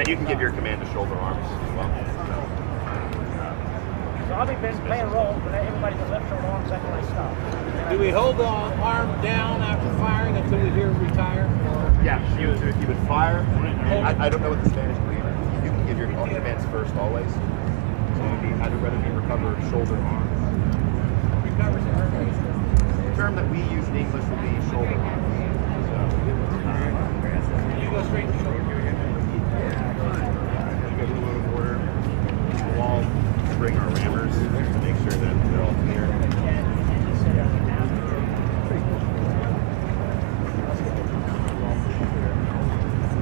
then you can give your command to shoulder arms as well. So I'll be playing roles, but everybody's a left shoulder arm second I stop. Do we hold the arm down after firing until we hear retire? Yeah, you would fire. I don't know what the Spanish believe. You can give your commands first always. So I'd rather be recover shoulder arm. Recover The term that we use in English would be shoulder arm. So, you go straight to shoulder. We'll all bring our rammers to make sure that they're all clear.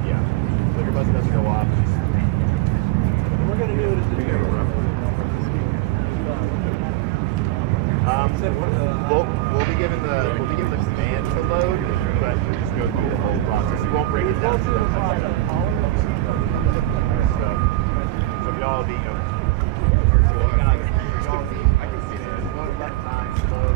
Yeah, so your buzzer doesn't go off. We're going to do it as the We'll be given the command to load, but we'll just go through the whole process. You won't break it down. So if y'all be, I can see it. Load left time, load.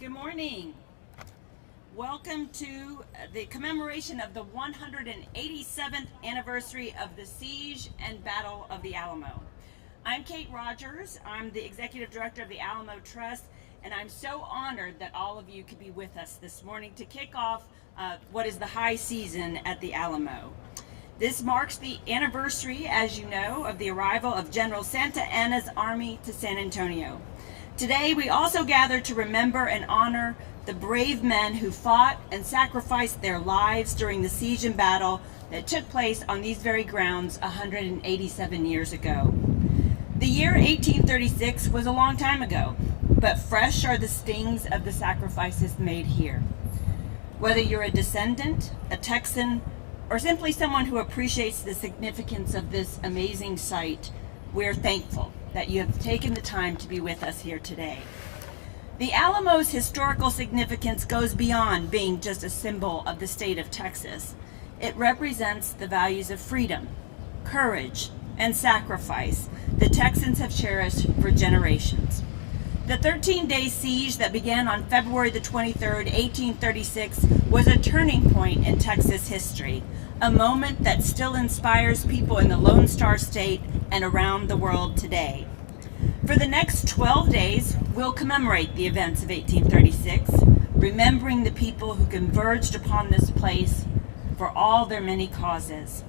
Good morning. Welcome to the commemoration of the 187th anniversary of the siege and battle of the Alamo. I'm Kate Rogers. I'm the Executive Director of the Alamo Trust, and I'm so honored that all of you could be with us this morning to kick off what is the high season at the Alamo. This marks the anniversary, as you know, of the arrival of General Santa Anna's army to San Antonio. Today, we also gather to remember and honor the brave men who fought and sacrificed their lives during the siege and battle that took place on these very grounds 187 years ago. The year 1836 was a long time ago, but fresh are the stings of the sacrifices made here. Whether you're a descendant, a Texan, or simply someone who appreciates the significance of this amazing site, we're thankful that you have taken the time to be with us here today. The Alamo's historical significance goes beyond being just a symbol of the state of Texas. It represents the values of freedom, courage, and sacrifice the Texans have cherished for generations. The 13-day siege that began on February the 23rd, 1836, was a turning point in Texas history, a moment that still inspires people in the Lone Star State and around the world today. For the next 12 days, we'll commemorate the events of 1836, remembering the people who converged upon this place for all their many causes.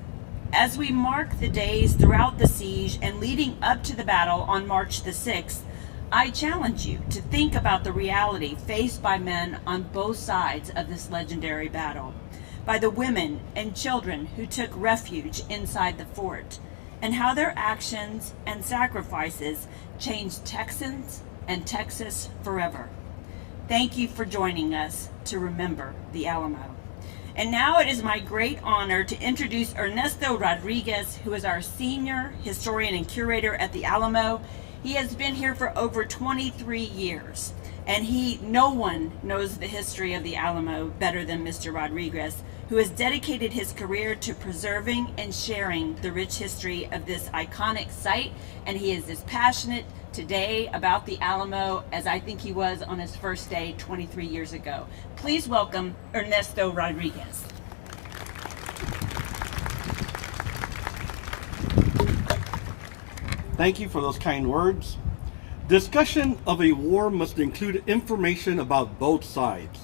As we mark the days throughout the siege and leading up to the battle on March the 6th, I challenge you to think about the reality faced by men on both sides of this legendary battle, by the women and children who took refuge inside the fort, and how their actions and sacrifices changed Texans and Texas forever. Thank you for joining us to remember the Alamo. And now it is my great honor to introduce Ernesto Rodriguez, who is our senior historian and curator at the Alamo. He has been here for over 23 years, and no one knows the history of the Alamo better than Mr. Rodriguez, who has dedicated his career to preserving and sharing the rich history of this iconic site, and he is as passionate today about the Alamo as I think he was on his first day 23 years ago. Please welcome Ernesto Rodriguez. Thank you for those kind words. Discussion of a war must include information about both sides.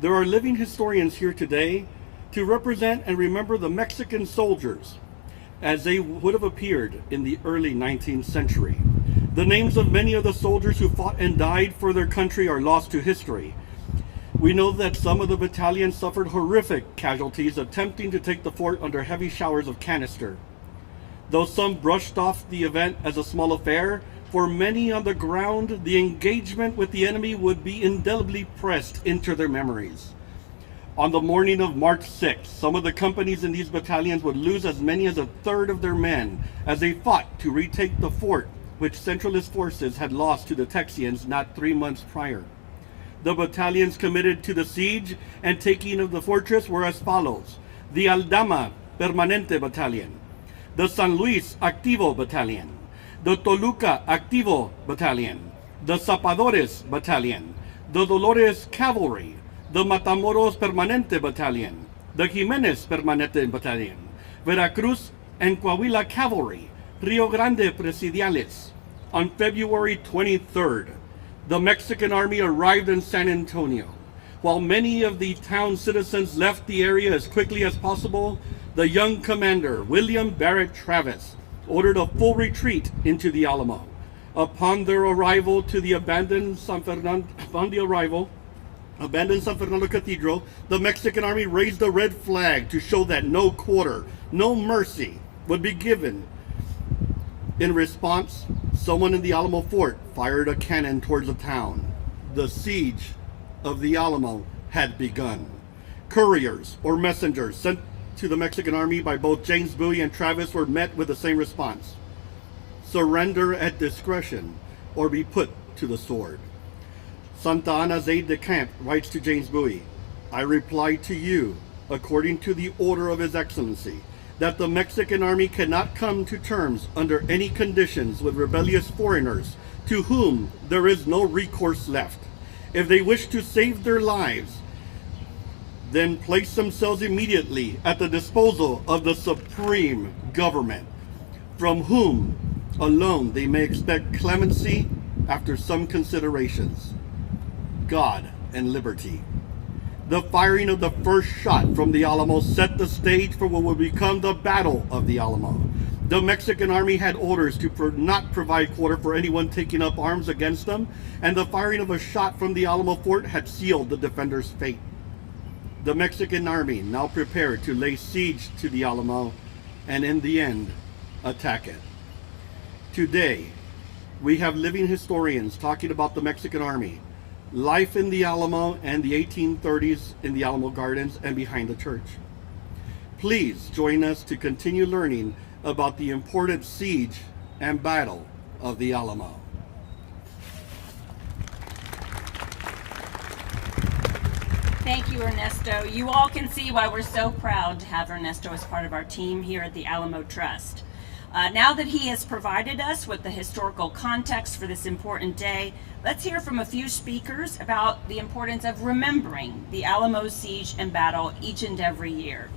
There are living historians here today to represent and remember the Mexican soldiers as they would have appeared in the early 19th century. The names of many of the soldiers who fought and died for their country are lost to history. We know that some of the battalions suffered horrific casualties attempting to take the fort under heavy showers of canister. Though some brushed off the event as a small affair, for many on the ground, the engagement with the enemy would be indelibly pressed into their memories. On the morning of March 6th, some of the companies in these battalions would lose as many as a third of their men as they fought to retake the fort, which Centralist forces had lost to the Texians not 3 months prior. The battalions committed to the siege and taking of the fortress were as follows: the Aldama Permanente Battalion, the San Luis Activo Battalion, the Toluca Activo Battalion, the Zapadores Battalion, the Dolores Cavalry, the Matamoros Permanente Battalion, the Jimenez Permanente Battalion, Veracruz and Coahuila Cavalry, Rio Grande Presidiales. On February 23rd, the Mexican army arrived in San Antonio. While many of the town citizens left the area as quickly as possible, the young commander, William Barrett Travis, ordered a full retreat into the Alamo. Upon their arrival to the abandoned San Fernando Cathedral, the Mexican army raised a red flag to show that no quarter, no mercy would be given. In response, someone in the Alamo fort fired a cannon towards the town. The siege of the Alamo had begun. Couriers or messengers sent to the Mexican army by both James Bowie and Travis were met with the same response: surrender at discretion or be put to the sword. Santa Anna's aide-de-camp writes to James Bowie, "I reply to you, according to the order of His Excellency, that the Mexican army cannot come to terms under any conditions with rebellious foreigners to whom there is no recourse left. If they wish to save their lives, then place themselves immediately at the disposal of the supreme government, from whom alone they may expect clemency after some considerations. God and liberty." The firing of the first shot from the Alamo set the stage for what would become the Battle of the Alamo. The Mexican army had orders to not provide quarter for anyone taking up arms against them, and the firing of a shot from the Alamo fort had sealed the defenders' fate. The Mexican army now prepared to lay siege to the Alamo and in the end, attack it. Today, we have living historians talking about the Mexican army, life in the Alamo and the 1830s in the Alamo Gardens and behind the church. Please join us to continue learning about the important siege and battle of the Alamo. Thank you, Ernesto. You all can see why we're so proud to have Ernesto as part of our team here at the Alamo Trust. Now that he has provided us with the historical context for this important day, let's hear from a few speakers about the importance of remembering the Alamo siege and battle each and every year.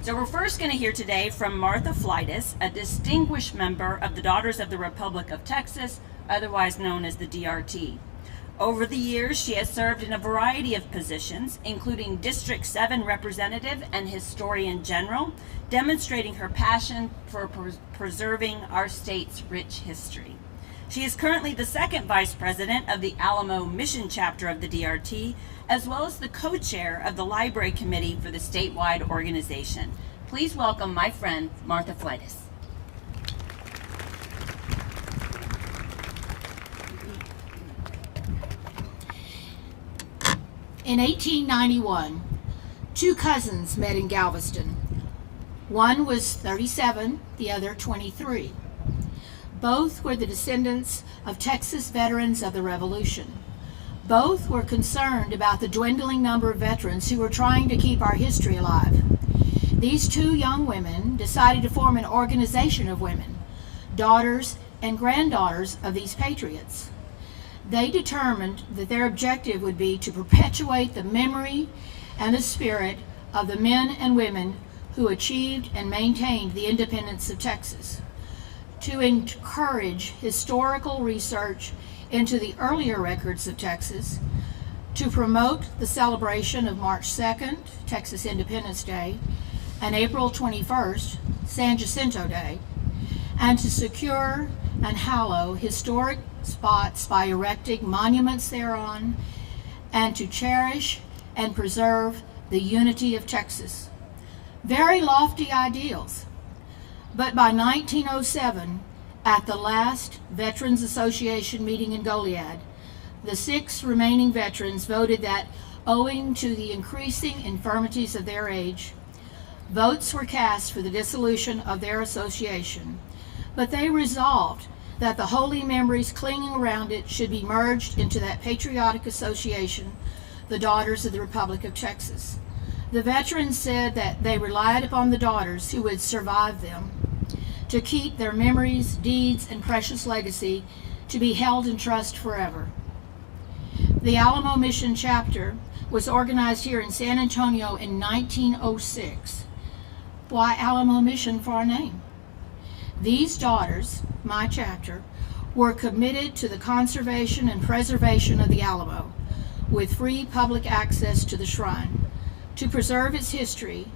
So we're first going to hear today from Martha Fleitas, a distinguished member of the Daughters of the Republic of Texas, otherwise known as the DRT. Over the years, she has served in a variety of positions, including District 7 Representative and Historian General, demonstrating her passion for preserving our state's rich history. She is currently the second Vice President of the Alamo Mission Chapter of the DRT, as well as the co-chair of the Library Committee for the statewide organization. Please welcome my friend, Martha Fleitas. In 1891, two cousins met in Galveston. One was 37, the other 23. Both were the descendants of Texas veterans of the Revolution. Both were concerned about the dwindling number of veterans who were trying to keep our history alive. These two young women decided to form an organization of women, daughters and granddaughters of these patriots. They determined that their objective would be to perpetuate the memory and the spirit of the men and women who achieved and maintained the independence of Texas, to encourage historical research into the earlier records of Texas, to promote the celebration of March 2nd, Texas Independence Day, and April 21st, San Jacinto Day, and to secure and hallow historic spots by erecting monuments thereon, and to cherish and preserve the unity of Texas. Very lofty ideals. But by 1907, at the last Veterans Association meeting in Goliad, the 6 remaining veterans voted that, owing to the increasing infirmities of their age, votes were cast for the dissolution of their association, but they resolved that the holy memories clinging around it should be merged into that patriotic association, the Daughters of the Republic of Texas. The veterans said that they relied upon the daughters who would survive them to keep their memories, deeds, and precious legacy to be held in trust forever. The Alamo Mission Chapter was organized here in San Antonio in 1906. Why Alamo Mission for our name? These daughters, my chapter, were committed to the conservation and preservation of the Alamo, with free public access to the shrine, to preserve its history,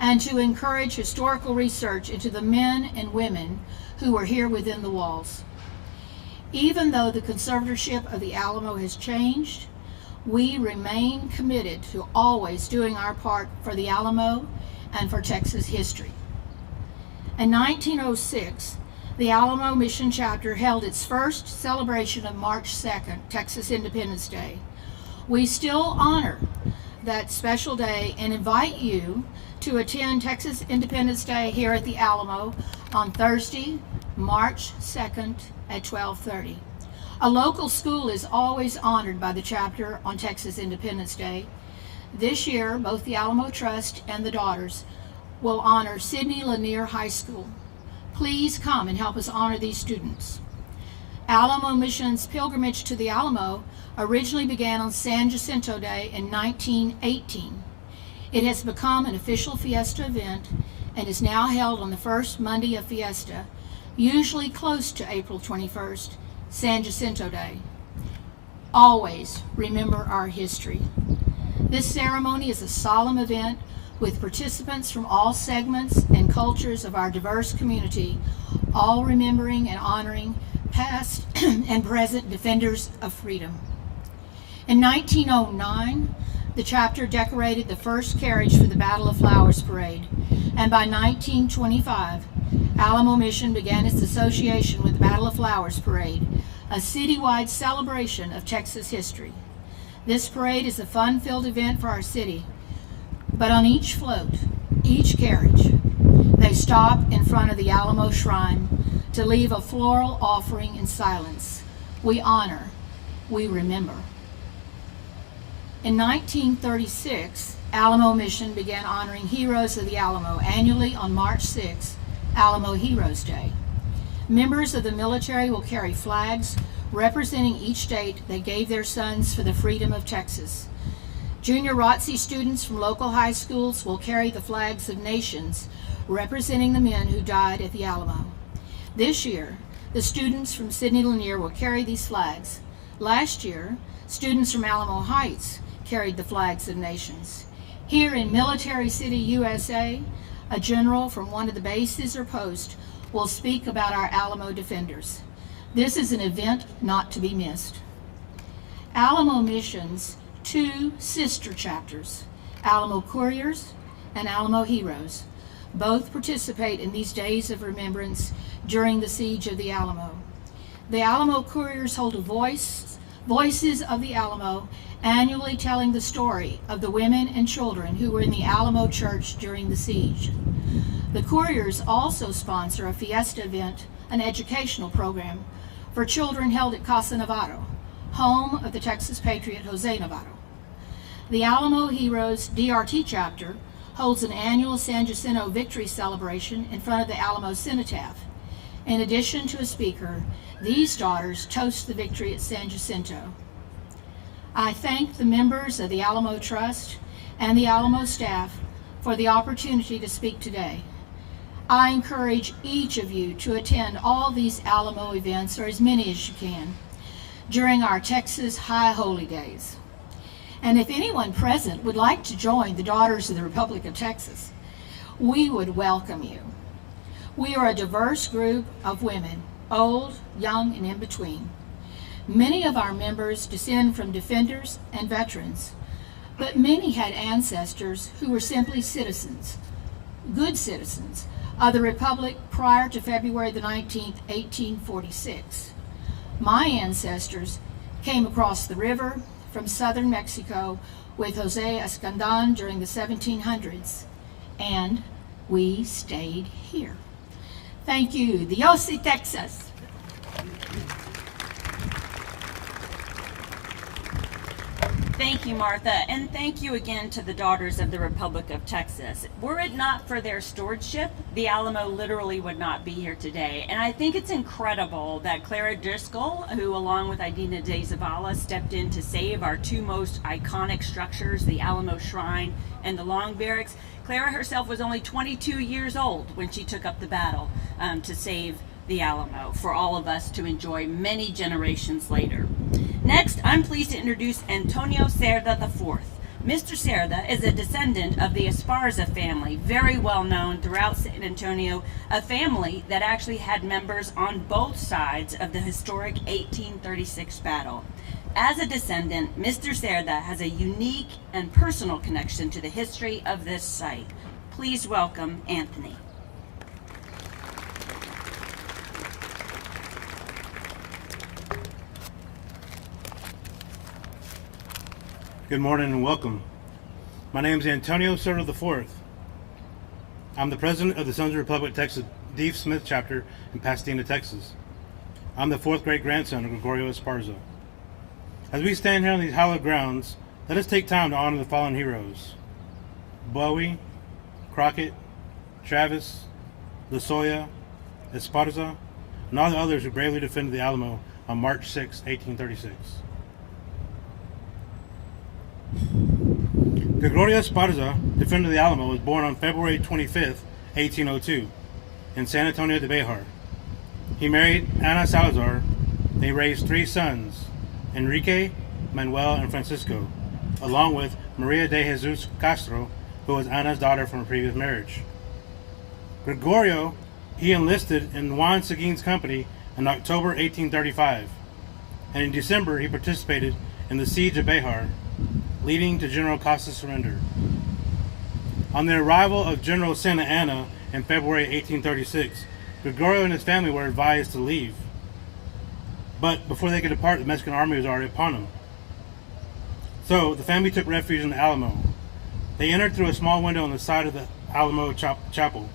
and to encourage historical research into the men and women who were here within the walls. Even though the conservatorship of the Alamo has changed, we remain committed to always doing our part for the Alamo and for Texas history. In 1906, the Alamo Mission Chapter held its first celebration of March 2nd, Texas Independence Day. We still honor that special day and invite you to attend Texas Independence Day here at the Alamo on Thursday, March 2nd at 12:30. A local school is always honored by the chapter on Texas Independence Day. This year, both the Alamo Trust and the Daughters will honor Sidney Lanier High School. Please come and help us honor these students. Alamo Mission's pilgrimage to the Alamo originally began on San Jacinto Day in 1918. It has become an official fiesta event and is now held on the first Monday of Fiesta, usually close to April 21st, San Jacinto Day. Always remember our history. This ceremony is a solemn event with participants from all segments and cultures of our diverse community, all remembering and honoring past and present defenders of freedom. In 1909, the chapter decorated the first carriage for the Battle of Flowers Parade, and by 1925, Alamo Mission began its association with the Battle of Flowers Parade, a citywide celebration of Texas history. This parade is a fun-filled event for our city, but on each float, each carriage, they stop in front of the Alamo Shrine to leave a floral offering in silence. We honor, we remember. In 1936, Alamo Mission began honoring heroes of the Alamo annually on March 6, Alamo Heroes Day. Members of the military will carry flags representing each state that gave their sons for the freedom of Texas. Junior ROTC students from local high schools will carry the flags of nations representing the men who died at the Alamo. This year, the students from Sidney Lanier will carry these flags. Last year, students from Alamo Heights carried the flags of nations. Here in Military City, USA, a general from one of the bases or posts will speak about our Alamo defenders. This is an event not to be missed. Alamo Mission's two sister chapters, Alamo Couriers and Alamo Heroes, both participate in these days of remembrance during the siege of the Alamo. The Alamo Couriers hold Voices of the Alamo, annually telling the story of the women and children who were in the Alamo Church during the siege. The Couriers also sponsor a fiesta event, an educational program for children held at Casa Navarro, home of the Texas patriot Jose Navarro. The Alamo Heroes DRT chapter holds an annual San Jacinto victory celebration in front of the Alamo Cenotaph. In addition to a speaker, these daughters toast the victory at San Jacinto. I thank the members of the Alamo Trust and the Alamo staff for the opportunity to speak today. I encourage each of you to attend all these Alamo events, or as many as you can, during our Texas High Holy Days. And if anyone present would like to join the Daughters of the Republic of Texas, we would welcome you. We are a diverse group of women, old, young, and in between. Many of our members descend from defenders and veterans, but many had ancestors who were simply citizens, good citizens, of the Republic prior to February the 19th, 1846. My ancestors came across the river from southern Mexico with Jose Escandon during the 1700s, and we stayed here. Thank you. Dios y Texas. Thank you, Martha, and thank you again to the Daughters of the Republic of Texas. Were it not for their stewardship, the Alamo literally would not be here today. And I think it's incredible that Clara Driscoll, who along with Idina de Zavala stepped in to save our two most iconic structures, the Alamo Shrine and the Long Barracks. Clara herself was only 22 years old when she took up the battle to save the Alamo for all of us to enjoy many generations later. Next, I'm pleased to introduce Antonio Cerda IV. Mr. Cerda is a descendant of the Esparza family, very well known throughout San Antonio, a family that actually had members on both sides of the historic 1836 battle. As a descendant, Mr. Cerda has a unique and personal connection to the history of this site. Please welcome Anthony. Good morning and welcome. My name is Antonio Cerda IV. I'm the president of the Sons of the Republic of Texas Deaf Smith chapter in Pasadena, Texas. I'm the fourth great grandson of Gregorio Esparza. As we stand here on these hallowed grounds, let us take time to honor the fallen heroes. Bowie, Crockett, Travis, Lozoya, Esparza, and all the others who bravely defended the Alamo on March 6, 1836. Gregorio Esparza, defender of the Alamo, was born on February 25, 1802, in San Antonio de Bejar. He married Ana Salazar. They raised three sons, Enrique, Manuel, and Francisco, along with Maria de Jesus Castro, who was Ana's daughter from a previous marriage. Gregorio, he enlisted in Juan Seguin's company in October 1835, and in December he participated in the siege of Bejar, leading to General Costa's surrender. On the arrival of General Santa Anna in February 1836, Gregorio and his family were advised to leave. But before they could depart, the Mexican army was already upon them. So the family took refuge in the Alamo. They entered through a small window on the side of the Alamo chapel.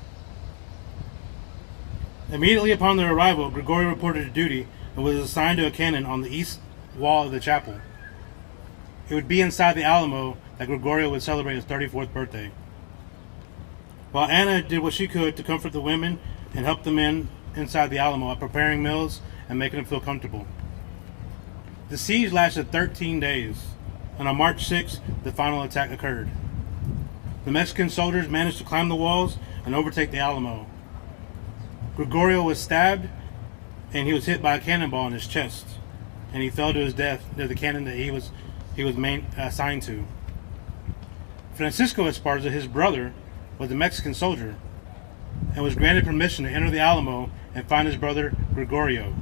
Immediately upon their arrival, Gregorio reported to duty and was assigned to a cannon on the east wall of the chapel. It would be inside the Alamo that Gregorio would celebrate his 34th birthday. While Anna did what she could to comfort the women and help the men inside the Alamo by preparing meals and making them feel comfortable. The siege lasted 13 days, and on March 6th, the final attack occurred. The Mexican soldiers managed to climb the walls and overtake the Alamo. Gregorio was stabbed, and he was hit by a cannonball in his chest, and he fell to his death near the cannon that he was assigned to. Francisco Esparza, his brother, was a Mexican soldier and was granted permission to enter the Alamo and find his brother Gregorio.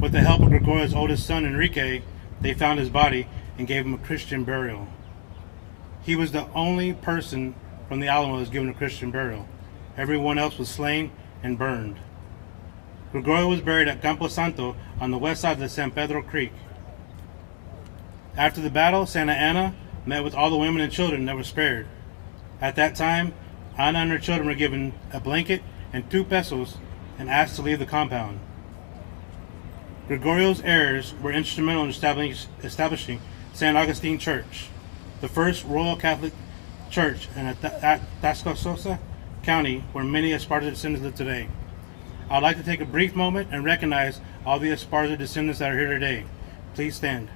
With the help of Gregorio's oldest son, Enrique, they found his body and gave him a Christian burial. He was the only person from the Alamo that was given a Christian burial. Everyone else was slain and burned. Gregorio was buried at Campo Santo on the west side of the San Pedro Creek. After the battle, Santa Anna met with all the women and children that were spared. At that time, Anna and her children were given a blanket and 2 pesos and asked to leave the compound. Gregorio's heirs were instrumental in establishing San Agustin Church, the first Royal Catholic church in Tascososa County, where many Esparza descendants live today. I'd like to take a brief moment and recognize all the Esparza descendants that are here today. Please stand.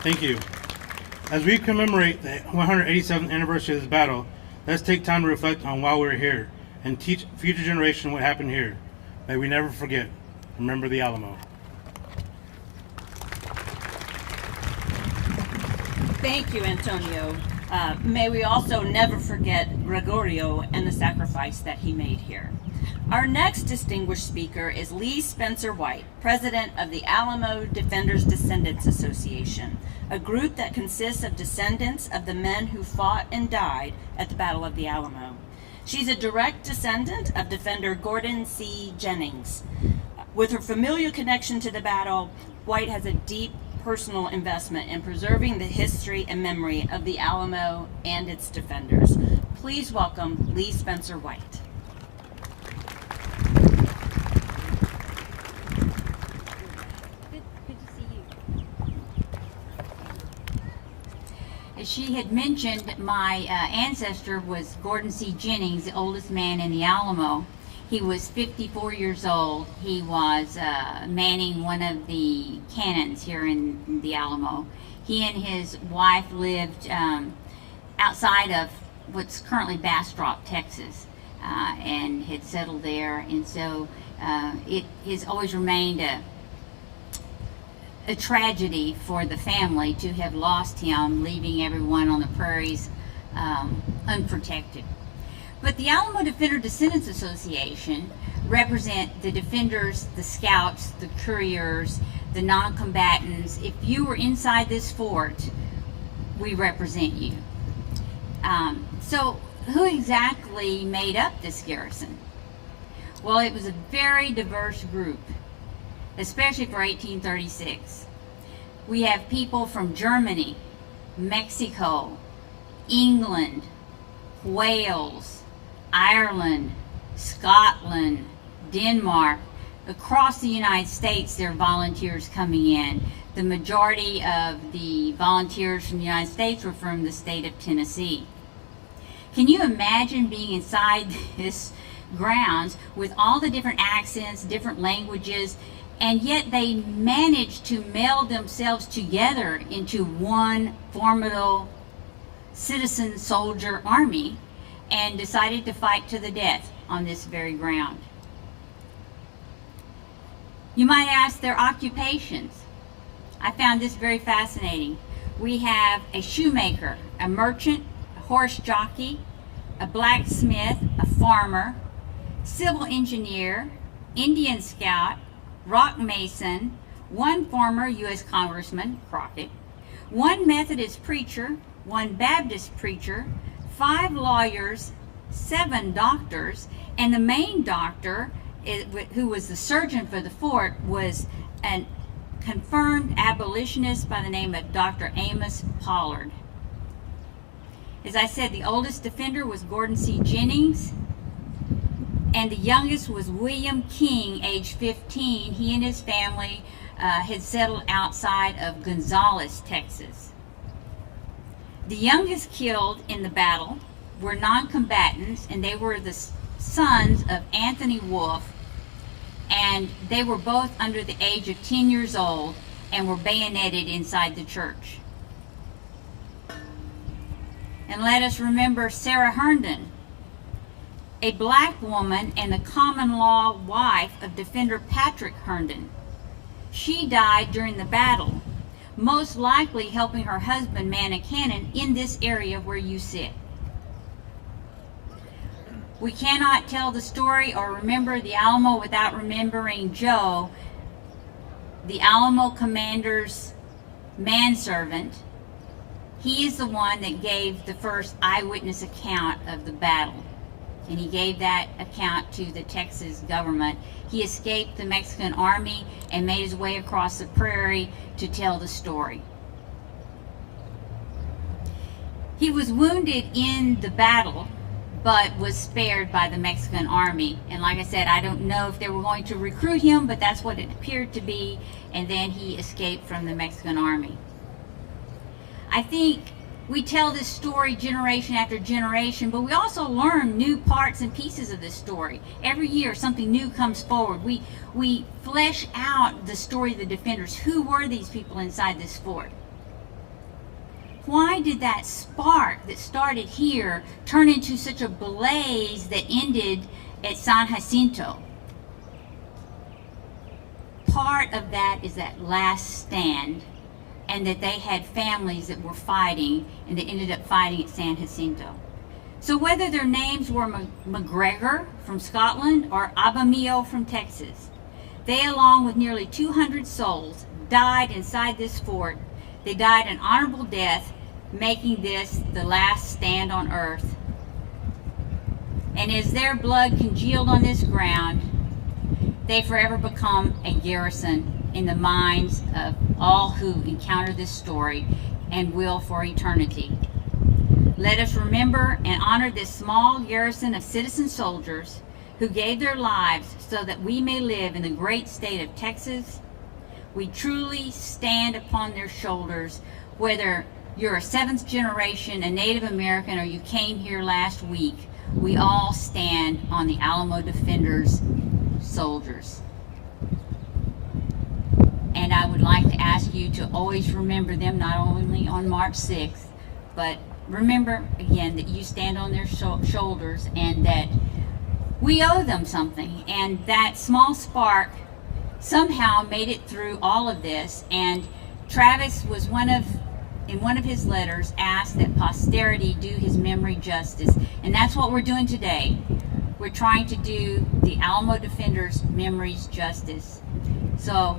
Thank you. As we commemorate the 187th anniversary of this battle, let's take time to reflect on why we're here and teach future generations what happened here. May we never forget. Remember the Alamo. Thank you, Antonio. May we also never forget Gregorio and the sacrifice that he made here. Our next distinguished speaker is Lee Spencer White, president of the Alamo Defenders Descendants Association, a group that consists of descendants of the men who fought and died at the Battle of the Alamo. She's a direct descendant of Defender Gordon C. Jennings. With her familial connection to the battle, White has a deep personal investment in preserving the history and memory of the Alamo and its defenders. Please welcome Lee Spencer White. As she had mentioned, my ancestor was Gordon C. Jennings, the oldest man in the Alamo. He was 54 years old. He was manning one of the cannons here in the Alamo. He and his wife lived outside of what's currently Bastrop, Texas, and had settled there. And so it has always remained a tragedy for the family to have lost him, leaving everyone on the prairies unprotected. But the Alamo Defender Descendants Association represent the defenders, the scouts, the couriers, the non-combatants. If you were inside this fort, we represent you. So who exactly made up this garrison? Well, it was a very diverse group, especially for 1836. We have people from Germany, Mexico, England, Wales, Ireland, Scotland, Denmark. Across the United States, there are volunteers coming in. The majority of the volunteers from the United States were from the state of Tennessee. Can you imagine being inside this grounds with all the different accents, different languages, and yet they managed to meld themselves together into one formidable citizen soldier army and decided to fight to the death on this very ground. You might ask their occupations. I found this very fascinating. We have a shoemaker, a merchant, a horse jockey, a blacksmith, a farmer, civil engineer, Indian scout, rock mason, one former U.S. Congressman, Crockett, one Methodist preacher, one Baptist preacher, 5 lawyers, 7 doctors, and the main doctor, who was the surgeon for the fort, was a confirmed abolitionist by the name of Dr. Amos Pollard. As I said, the oldest defender was Gordon C. Jennings, and the youngest was William King, age 15. He and his family had settled outside of Gonzales, Texas. The youngest killed in the battle were non-combatants, and they were the sons of Anthony Wolfe, and they were both under the age of 10 years old and were bayoneted inside the church. And let us remember Sarah Herndon, a black woman and the common law wife of Defender Patrick Herndon. She died during the battle, most likely helping her husband man a cannon in this area where you sit. We cannot tell the story or remember the Alamo without remembering Joe, the Alamo commander's manservant. He is the one that gave the first eyewitness account of the battle, and he gave that account to the Texas government. He escaped the Mexican army and made his way across the prairie to tell the story. He was wounded in the battle, but was spared by the Mexican army. And like I said, I don't know if they were going to recruit him, but that's what it appeared to be, and then he escaped from the Mexican army. I think we tell this story generation after generation, but we also learn new parts and pieces of this story. Every year something new comes forward. We flesh out the story of the defenders. Who were these people inside this fort? Why did that spark that started here turn into such a blaze that ended at San Jacinto? Part of that is that last stand, and that they had families that were fighting, and they ended up fighting at San Jacinto. So whether their names were McGregor from Scotland or Abamillo from Texas, they, along with nearly 200 souls, died inside this fort. They died an honorable death, making this the last stand on earth. And as their blood congealed on this ground, they forever become a garrison in the minds of all who encounter this story and will for eternity. Let us remember and honor this small garrison of citizen soldiers who gave their lives so that we may live in the great state of Texas. We truly stand upon their shoulders, whether you're a seventh generation, a Native American, or you came here last week. We all stand on the Alamo Defenders' soldiers. And I would like to ask you to always remember them, not only on March 6th, but remember again that you stand on their shoulders and that we owe them something. And that small spark somehow made it through all of this. And Travis was in one of his letters, asked that posterity do his memory justice. And that's what we're doing today. We're trying to do the Alamo Defenders' memories justice. So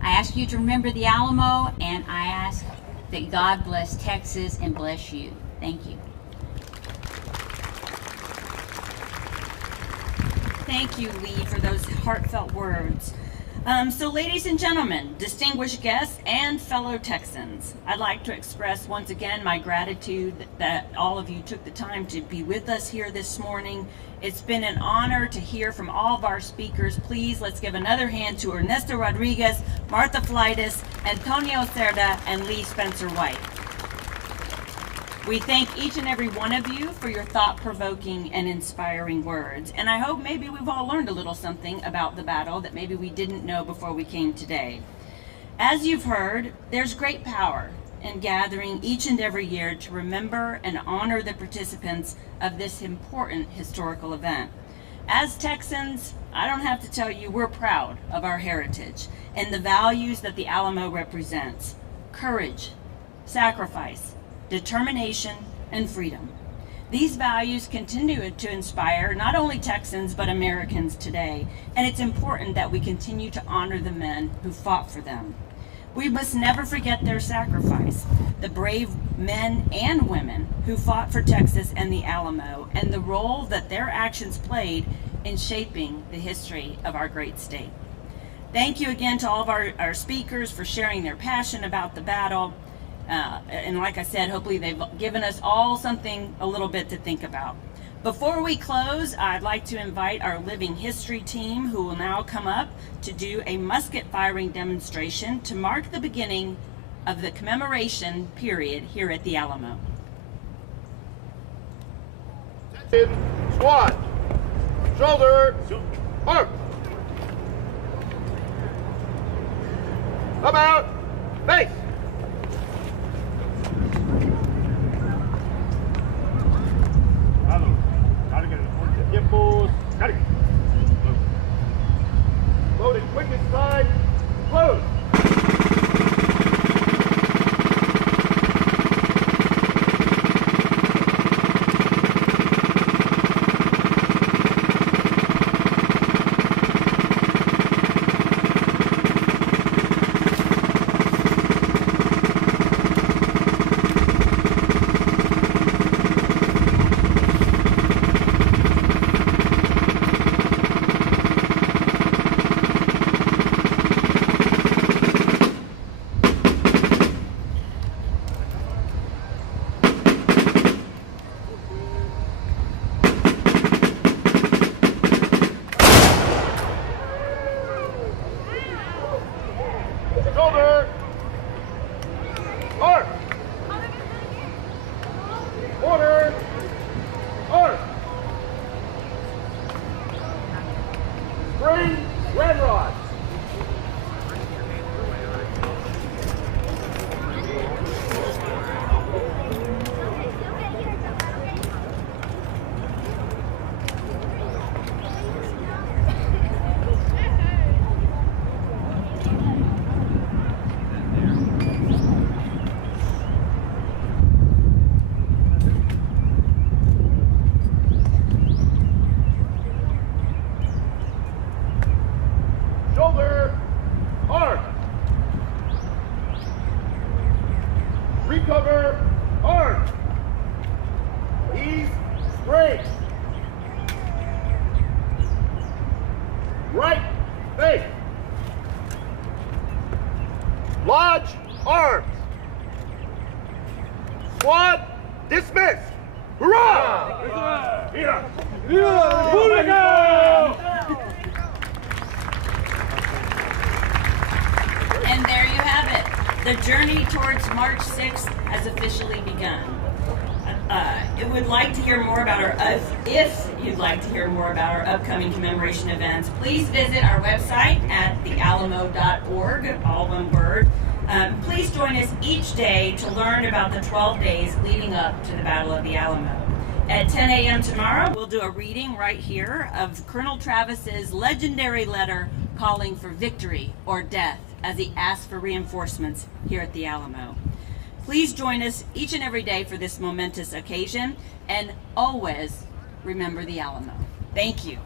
I ask you to remember the Alamo, and I ask that God bless Texas and bless you. Thank you. Thank you, Lee, for those heartfelt words. So ladies and gentlemen, distinguished guests and fellow Texans, I'd like to express once again my gratitude that all of you took the time to be with us here this morning. It's been an honor to hear from all of our speakers. Please, let's give another hand to Ernesto Rodriguez, Martha Fleitas, Antonio Cerda, and Lee Spencer White. We thank each and every one of you for your thought-provoking and inspiring words. And I hope maybe we've all learned a little something about the battle that maybe we didn't know before we came today. As you've heard, there's great power in gathering each and every year to remember and honor the participants of this important historical event. As Texans, I don't have to tell you, we're proud of our heritage and the values that the Alamo represents: courage, sacrifice, determination, and freedom. These values continue to inspire not only Texans but Americans today, and it's important that we continue to honor the men who fought for them. We must never forget their sacrifice, the brave men and women who fought for Texas and the Alamo, and the role that their actions played in shaping the history of our great state. Thank you again to all of our speakers for sharing their passion about the battle. And like I said, hopefully they've given us all something a little bit to think about. Before we close, I'd like to invite our living history team, who will now come up to do a musket firing demonstration to mark the beginning of the commemoration period here at the Alamo. Squad, shoulder, arm. Come out, face. Loaded, quick inside, close. Shoulder, arm. Order, arm. Spring, red rod. Shoulder, arm. Recover, arm. Ease, spring. Right, face. Lodge, arms. Squad, dismiss. Hurrah! And there you have it. The journey towards March 6th has officially begun. If you'd like to hear more about our upcoming commemoration events, please visit our website at thealamo.org, all one word. Please join us each day to learn about the 12 days leading up to the Battle of the Alamo. At 10 a.m. tomorrow, we'll do a reading right here of Colonel Travis's legendary letter calling for victory or death as he asked for reinforcements here at the Alamo. Please join us each and every day for this momentous occasion, and always remember the Alamo. Thank you.